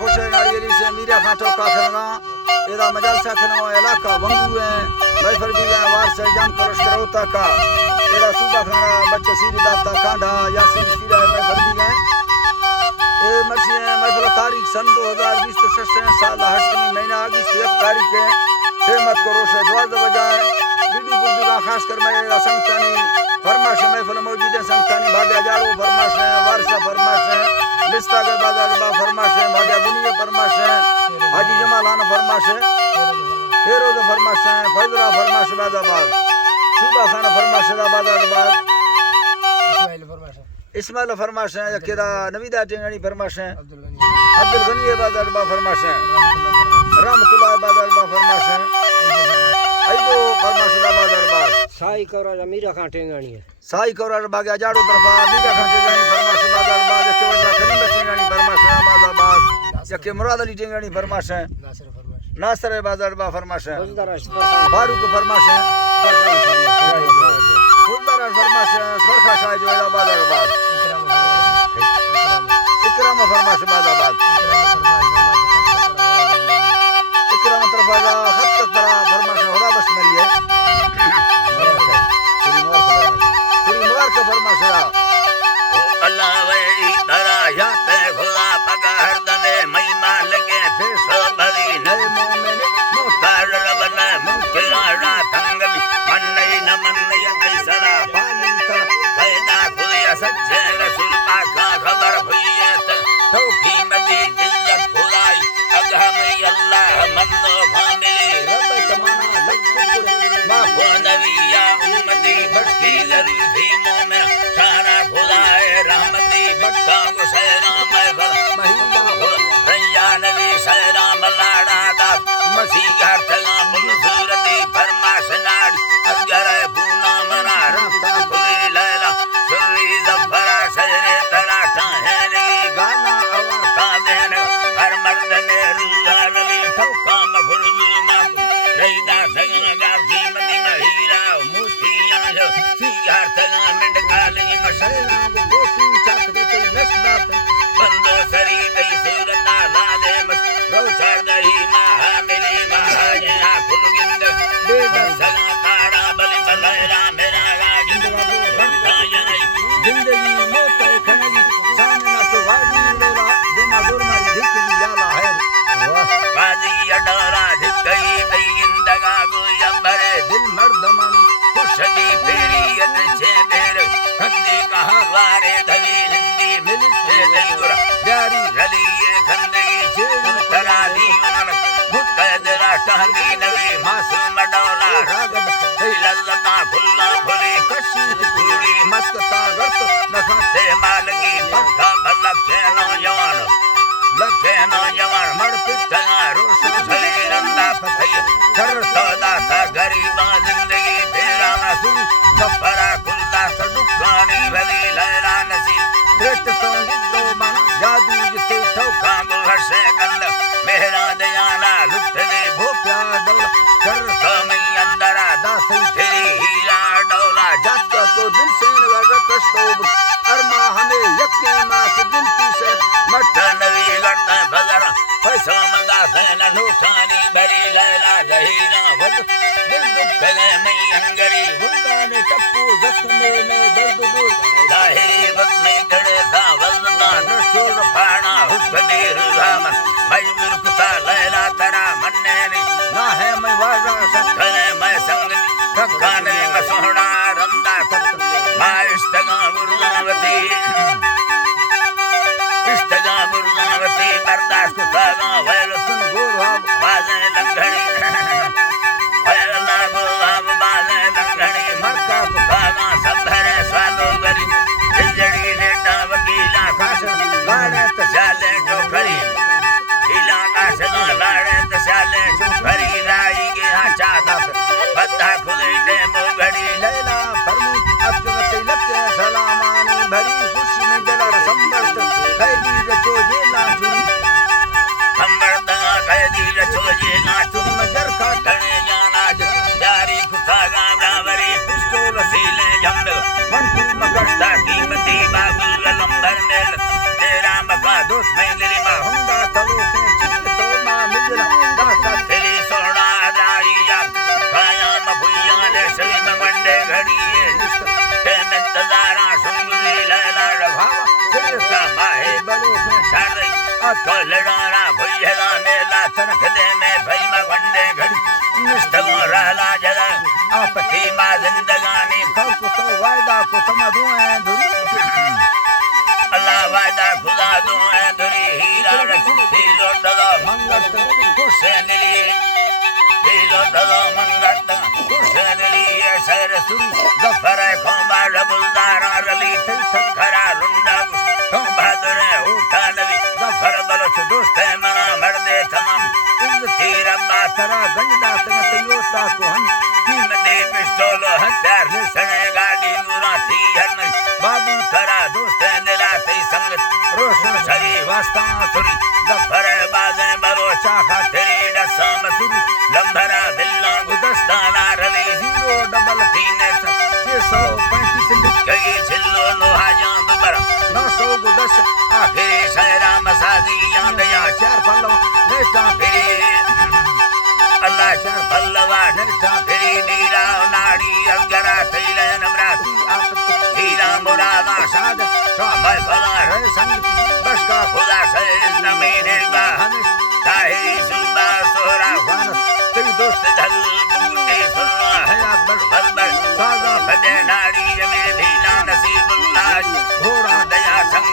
खुश है नाड़ी अली से मीरा खां टोका खरगा एदा मजालसा खनो इलाका वंगू है महफल भी है वार से जाम करश करोता का एदा सूबा खाना बच्चे सीरी दाता कांडा यासीन सीरा महफल भी है ए मर्सी है महफल तारीख सन 2020 तो 6 साल 8 महीना अगस्त 1 तारीख है हिम्मत करो से द्वार बजाए वीडियो बुजुर्ग खास कर मैं संगतानी फरमाश महफल मौजूद है संगतानी भाग्य जाड़ो फरमाश है वारसा फरमाश है लिस्ता के बाजार बा फरमाश है भाग्य बुनिया फरमाश है हाजी जमालान फरमाश है फेरोज फरमाश है फजरा फरमाश बादाबाद सूबा खान फरमाश बादाबाद इस्माइल फरमाश है केदा नवीदा टेंगणी फरमाश है अब्दुल गनी बाजार बा फरमाश है रहमतुल्लाह बाजार बा फरमाश है आइबो फरमाश बाजार बा साई कौरा मीरा खां टेंगाणी है साई कौरा बागे जाड़ो तरफा मीरा खां टेंगाणी फरमाश बाजार बा के वडा करीम टेंगाणी फरमाश बाजार बा के मुराद अली टेंगाणी फरमाश है नासर बाजार बा फरमाश है फारूक फरमाश है फुलदार फरमाश है सरखा शाह जो बाजार बा इकराम फरमाश बाजार इकराम तरफा खत तरह फरमाश खुदा बस मरी है पूरी मुबारक फरमाश अल्लाह वही तरह याते खुदा पगार दने महिमा लगे फेसो भरी नए मोमेन मुतार रबना मुकिराड़ा तंगवी मन्नई न मन्नई कैसरा पानी तर पैदा हुई सच्चे रसूल पाक का खबर हुई है तौफी मदी इज्जत खुदाई अगह में अल्लाह मन्नो भामिली रब तमाना लग माफो नबिया उम्मती बख्शी जरूरी मोमेन सारा खुदाए रहमती बक्का गुसैरा महफल महिंदा हो रैया नबी सैरा मलाड़ा दा मसीहा तला बुल सूरती फरमाश नाड़ी अजर पूना मना रफ्ता खुदी लैला सुरी जफरा सजरे तला टाहने गाना और कादेन हर मर्द ने रुआ नबी ठोका मफुल जुमा रैदा सगन गाती मदी हीरा मोतिया जो सीहा तला मिंड गाली मशैरा गोशी चाट के नस्बा बंदो सरी गई सूरता लाले मस रोचर गई महामिली महाजया फुलगिंद बेगा सला तारा बलि बलैरा मेरा गाजिंद जिंदगी मौत खनगी सामना तो वाजी लोला बिना गुरमारी जिंदगी जाला है बाजी अडारा दिखई गई इंदगा गो यबरे दिल मर्दमानी खुशगी फेरी अच्छे मेरे खंदी कहा वारे धली लिंदी मिलते नहीं गुरा प्यारी रली ये खंदी चेड़ तरानी उनन भुक्कदरा टहंदी नवी मासूम डोला रागद लल्लता फुल्ला फुली कशी पूरी मस्कता गत नखाते मालगी पंखा भलक के नौजवान लखे नौजवान मड़ पिटना रोशो थली रंदा फथई सर सौदा सा गरीबा जिंदगी फेरा ना सुन सफरा कुलता सदुकानी भली लहरा नसीब दृष्ट संगितो मन जादू जिते ठोका गोहर से कंद मेहरा दयाना लुट दे भोप्या डोला सर समय अंदरा दासई तेरी हीरा डोला जात को दिल से रकस्तो अरमा हमें यक्के मां के दिल से मठ नवी गढ़ता भगरा पैसा मंदा सैन नोठानी भरी लैला जहीना वद दिल दुख गए नहीं हंगरी हुंदा ने टप्पू जख्मे में दर्द दूर लाहिरी वक्त में गड़े था वजना नशोर फाना हुस्नी रुहाम मजबूर कुता लैला तरा मन्ने नी ना है मैं वाजा सकने मैं संगनी थकाने में सोहना रंदा तक मां इश्तगा गुरनावती इश्तगा गुरनावती बर्दाश्त सागा वैल सुन गोरा बाजे लंघनी वैल ना गोरा बाजे लंघनी मक्का सागा संभरे स्वालो गरी जड़ी लेटा वकीला खास गाड़े तशाले जो खरी अको लड़ाना भुजगा मेला तनख दे में भई मगंडे घड़ी निष्ठगो रहला जदा आपती मा जिंदगानी कल को तो वायदा को तमा दुए धुरी अल्लाह वायदा खुदा दुए धुरी हीरा रखी लोटदा मंगत हुसैनली लोटदा मंगत हुसैनली सर सुरी गफर खोमा रबुलदारा रली खरा लुंडा तो बहादुर उठा नबी गफर बलोच दोस्त मना मर्दे तमाम इज्जती रब्बा तरा गंदा तन तयोता को हन टीम दे पिस्तौल हथियार निसने गाड़ी मुरा थी हरन बाबू खरा दोस्त निलाते संगत रोशन सरी वास्ता सुरी गफर बाजे बलोचा खातिरी डसा मसुरी लंबरा दिल्ला गुदस्ताना रली 033 635 कई छिल्लो नोहाजा दुबरा 910 आखिरी शहरा मसादी यादया 4 फल्लो नेटा फिरी अल्लाह चार पल्लवा नरता फिरी नीरा नाड़ी अगरा तैले नमराती आपती हीरा मुरादा साद शाबाश भला रे संग बस का खुदा से नमीने का हनिश ताहिरी सुबा सोहरा वान तेरी दोस्त धल बूटे सुनवा हयात बल सादा फदे नाड़ी मेरे भी ना नसीबुल्लाह घोड़ा दया संग